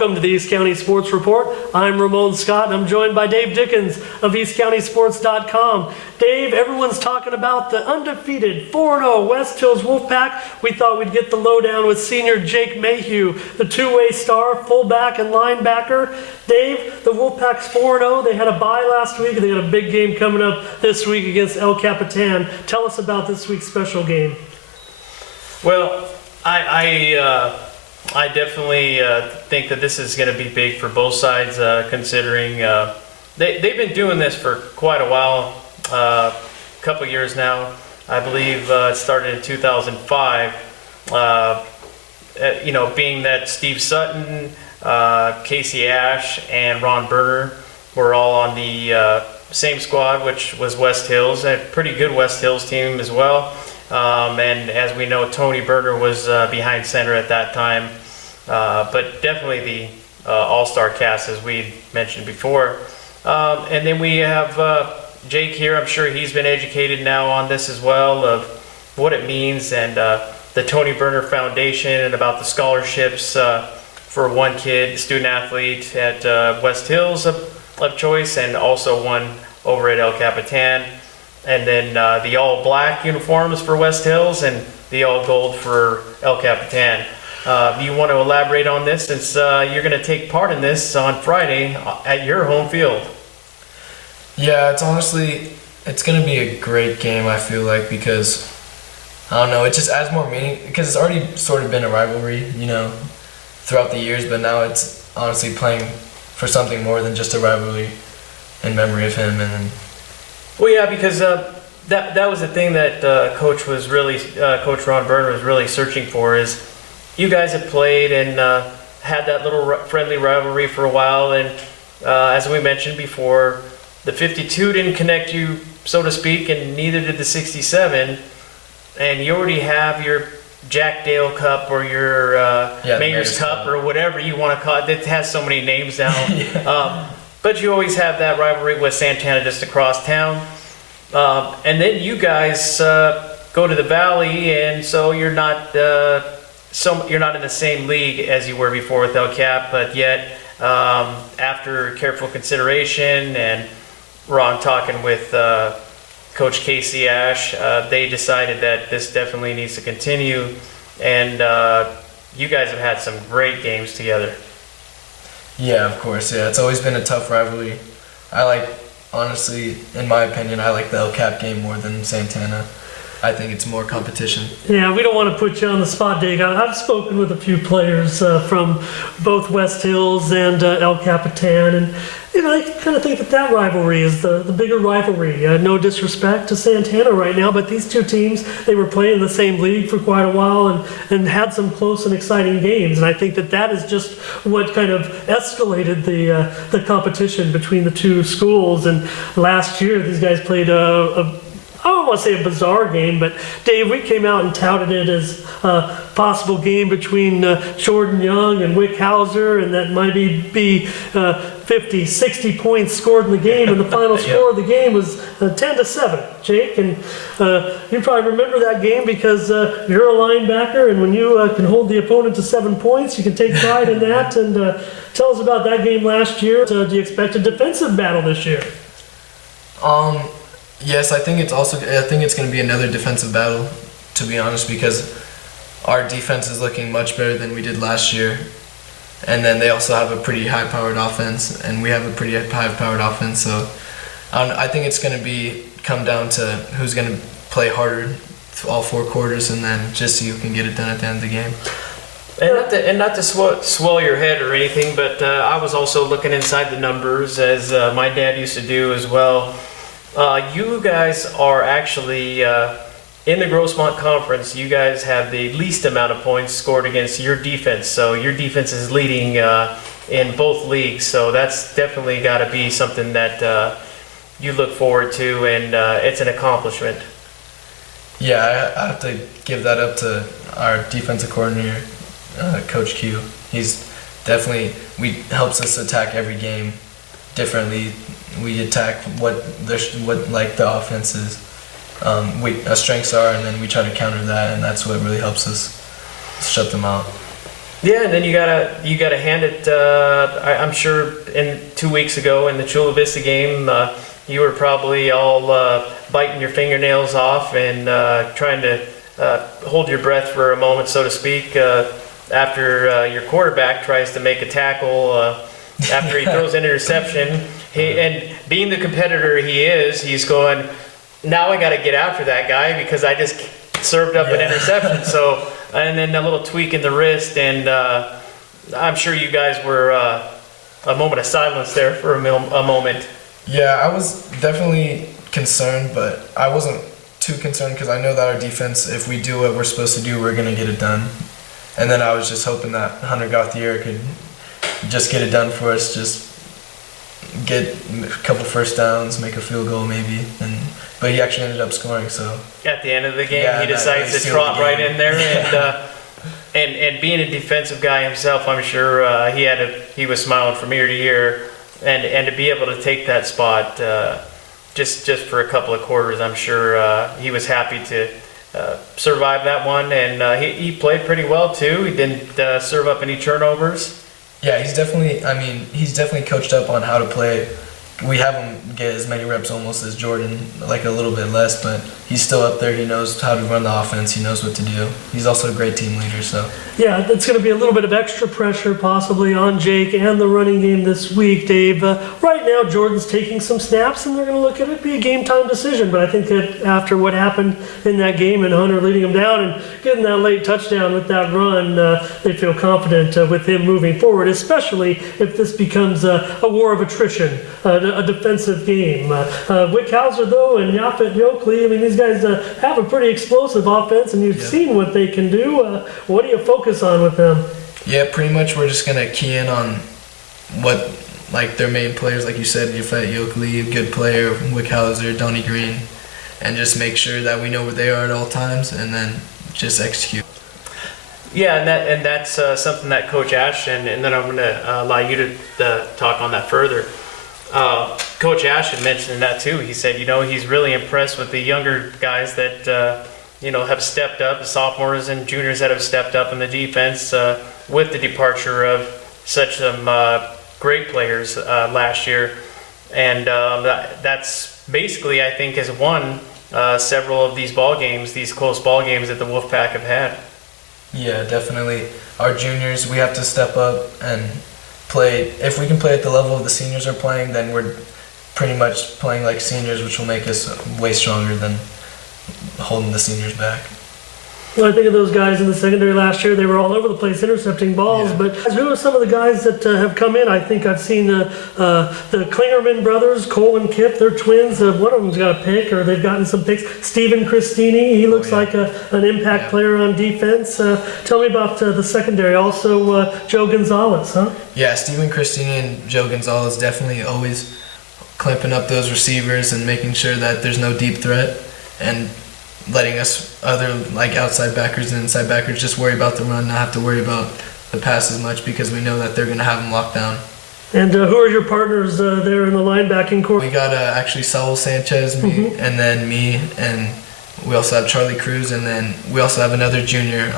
Welcome to the East County Sports Report. I'm Ramon Scott, and I'm joined by Dave Dickens of EastCountySports.com. Dave, everyone's talking about the undefeated 4-0 West Hills Wolfpack. We thought we'd get the lowdown with senior Jake Maheu, the two-way star, fullback and linebacker. Dave, the Wolfpack's 4-0. They had a bye last week, and they got a big game coming up this week against El Capitan. Tell us about this week's special game. Well, I definitely think that this is going to be big for both sides, considering they've been doing this for quite a while, a couple years now. I believe it started in 2005. Being that Steve Sutton, Casey Ash, and Ron Berner were all on the same squad, which was West Hills, a pretty good West Hills team as well. And as we know, Tony Berner was behind center at that time. But definitely the all-star cast, as we mentioned before. And then we have Jake here. I'm sure he's been educated now on this as well, of what it means, and the Tony Berner Foundation, and about the scholarships for one kid, student athlete at West Hills of choice, and also one over at El Capitan. And then the all-black uniforms for West Hills and the all-gold for El Capitan. Do you want to elaborate on this, since you're going to take part in this on Friday at your home field? Yeah, it's going to be a great game, I feel like, because, I don't know, it just adds more meaning, because it's already sort of been a rivalry, throughout the years, but now it's honestly playing for something more than just a rivalry in memory of him. And Well, yeah, because that was the thing that Coach Ron Berner was really searching for, is you guys have played and had that little friendly rivalry for a while, and as we mentioned before, the 52 didn't connect you, so to speak, and neither did the 67, and you already have your Jack Dale Cup or your Mayor's Cup or whatever you want to call it. It has so many names now. Yeah. But you always have that rivalry with Santana just across town. And then you guys go to the Valley, and so you're not in the same league as you were before with El Cap, but yet after careful consideration and Ron talking with Coach Casey Ash, they decided that this definitely needs to continue, and you guys have had some great games together. yeah, of course, yeah. It's always been a tough rivalry. Honestly, in my opinion, I like the El Cap game more than Santana. I think it's more competition. Yeah, we don't want to put you on the spot, Dave. I've spoken with a few players from both West Hills and El Capitan, and I kind of think that rivalry is the bigger rivalry. No disrespect to Santana right now, but these two teams, they were playing in the same league for quite a while and had some close and exciting games, and I think that is just what kind of escalated the competition between the two schools. And last year, these guys played I don't want to say a bizarre game, but Dave, we came out and touted it as a possible game between Jordan Young and Wick Hauser, and that might be 50, 60 points scored in the game, and the final score of the game was 10-7, Jake. And you probably remember that game because you're a linebacker, and when you can hold the opponent to 7 points, you can take pride in that. And tell us about that game last year. Do you expect a defensive battle this year? Yes, I think it's going to be another defensive battle, to be honest, because our defense is looking much better than we did last year. And then they also have a pretty high-powered offense, and we have a pretty high-powered offense. So I think it's going to come down to who's going to play harder all 4 quarters, and then just see who can get it done at the end of the game. And not to swell your head or anything, but I was also looking inside the numbers, as my dad used to do as well. You guys are actually in the Grossmont Conference. You guys have the least amount of points scored against your defense, so your defense is leading in both leagues. So that's definitely got to be something that you look forward to, and it's an accomplishment. Yeah, I have to give that up to our defensive coordinator, Coach Q. He's definitely helps us attack every game differently. We attack what the offense is, our strengths are, and then we try to counter that, and that's what really helps us shut them out. Yeah, and then you gotta hand it. I'm sure in 2 weeks ago in the Chula Vista game, you were probably all biting your fingernails off and trying to hold your breath for a moment, so to speak, after your quarterback tries to make a tackle after he throws an interception. And being the competitor he is, he's going, now I got to get after that guy because I just served up an interception. So, and then a little tweak in the wrist, and I'm sure you guys were a moment of silence there for a moment. Yeah, I was definitely concerned, but I wasn't too concerned because I know that our defense, if we do what we're supposed to do, we're going to get it done. And then I was just hoping that Hunter Gauthier could just get it done for us, just get a couple first downs, make a field goal maybe, but he actually ended up scoring. So at the end of the game, yeah, he decides to trot right in there, Yeah. and being a defensive guy himself, I'm sure he was smiling from ear to ear, and to be able to take that spot just for a couple of quarters, I'm sure he was happy to survive that one, and he played pretty well too. He didn't serve up any turnovers. Yeah, he's definitely coached up on how to play. We have him get as many reps almost as Jordan, like a little bit less, but he's still up there. He knows how to run the offense. He knows what to do. He's also a great team leader, so. Yeah, it's going to be a little bit of extra pressure possibly on Jake and the running game this week, Dave. Right now, Jordan's taking some snaps, and they're going to look at it be a game-time decision. But I think that after what happened in that game and Hunter leading him down and getting that late touchdown with that run, they feel confident with him moving forward, especially if this becomes a war of attrition, a defensive game. Wickhauser, though, and Yaphet Yokley, I mean, these guys have a pretty explosive offense, and you've seen what they can do. What do you focus on with them? Yeah, pretty much we're just going to key in on what, like, their main players, like you said, Yaphet Yokley, a good player, Wickhauser, Donnie Green, and just make sure that we know where they are at all times, and then just execute. Yeah, and that's something that Coach Ashton, and then I'm going to allow you to talk on that further. Coach Ashton mentioned that too. He said, he's really impressed with the younger guys that, have stepped up, the sophomores and juniors that have stepped up in the defense with the departure of such some great players last year. And that's basically, I think, has won several of these ball games, these close ball games that the Wolfpack have had. Yeah, definitely. Our juniors, we have to step up and play. If we can play at the level the seniors are playing, then we're pretty much playing like seniors, which will make us way stronger than holding the seniors back. Well, I think of those guys in the secondary last year. They were all over the place intercepting balls. Yeah. But who are some of the guys that have come in? I think I've seen the Klingerman brothers, Cole and Kip. They're twins. One of them's got a pick, or they've gotten some picks. Steven Christini. He looks like an impact player on defense. Tell me about the secondary. Also, Joe Gonzalez, huh? Yeah, Steven Christini and Joe Gonzalez definitely always clamping up those receivers and making sure that there's no deep threat, and letting us other like outside backers and inside backers just worry about the run, not have to worry about the pass as much because we know that they're going to have them locked down. And who are your partners there in the linebacking corps? We got actually Saul Sanchez, and then me, and we also have Charlie Cruz, and then we also have another junior,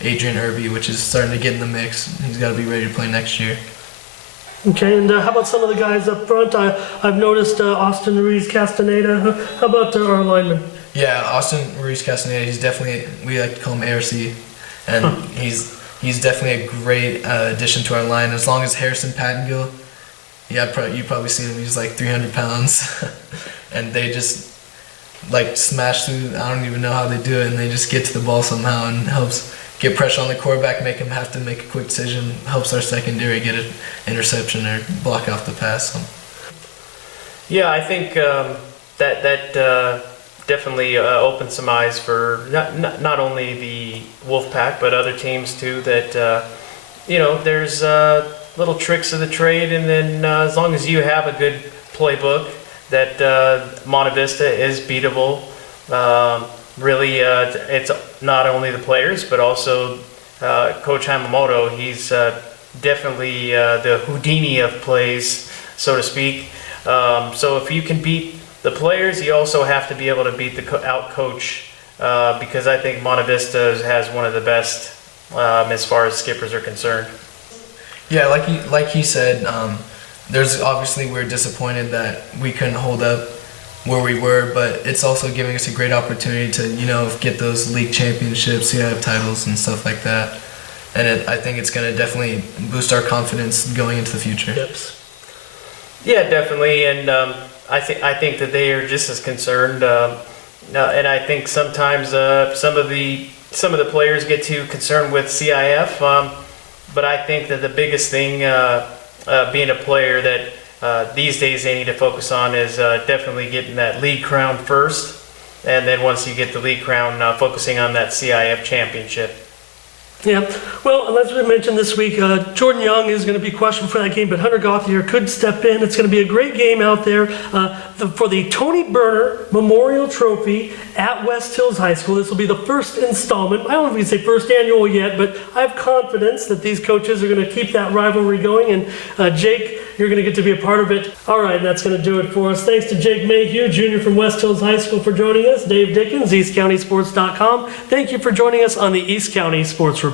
Adrian Irby, which is starting to get in the mix. He's got to be ready to play next year. Okay, and how about some of the guys up front? I've noticed Austin Ruiz Castaneda. How about our linemen? Yeah, Austin Ruiz Castaneda, he's definitely, we like to call him ARC, and he's definitely a great addition to our line. As long as Harrison Pattengill, you've probably seen him, he's like 300 pounds, and they just like smash through, I don't even know how they do it, and they just get to the ball somehow and helps get pressure on the quarterback, make him have to make a quick decision, helps our secondary get an interception or block off the pass. So. Yeah, I think that definitely opened some eyes for not only the Wolfpack but other teams too. That there's little tricks of the trade, and then as long as you have a good playbook, that Monte Vista is beatable. Really, it's not only the players but also Coach Hamamoto. He's definitely the Houdini of plays, so to speak. So if you can beat the players, you also have to be able to beat the out coach, because I think Monte Vista has one of the best as far as skippers are concerned. Yeah, like he said, there's obviously we're disappointed that we couldn't hold up where we were, but it's also giving us a great opportunity to get those league championships, titles and stuff like that. And I think it's going to definitely boost our confidence going into the future. Yep. Yeah, definitely, and I think that they are just as concerned, and I think sometimes some of the players get too concerned with CIF, but I think that the biggest thing being a player that these days they need to focus on is definitely getting that league crown first, and then once you get the league crown, focusing on that CIF championship. Yeah, well, as we mentioned this week, Jordan Young is going to be questioned for that game, but Hunter Gauthier could step in. It's going to be a great game out there for the Tony Berner Memorial Trophy at West Hills High School. This will be the first installment. I don't know if we can say first annual yet, but I have confidence that these coaches are going to keep that rivalry going, and Jake, you're going to get to be a part of it. All right, and that's going to do it for us. Thanks to Jake Mayhew, Jr. from West Hills High School for joining us. Dave Dickens, EastCountySports.com. Thank you for joining us on the East County Sports Report.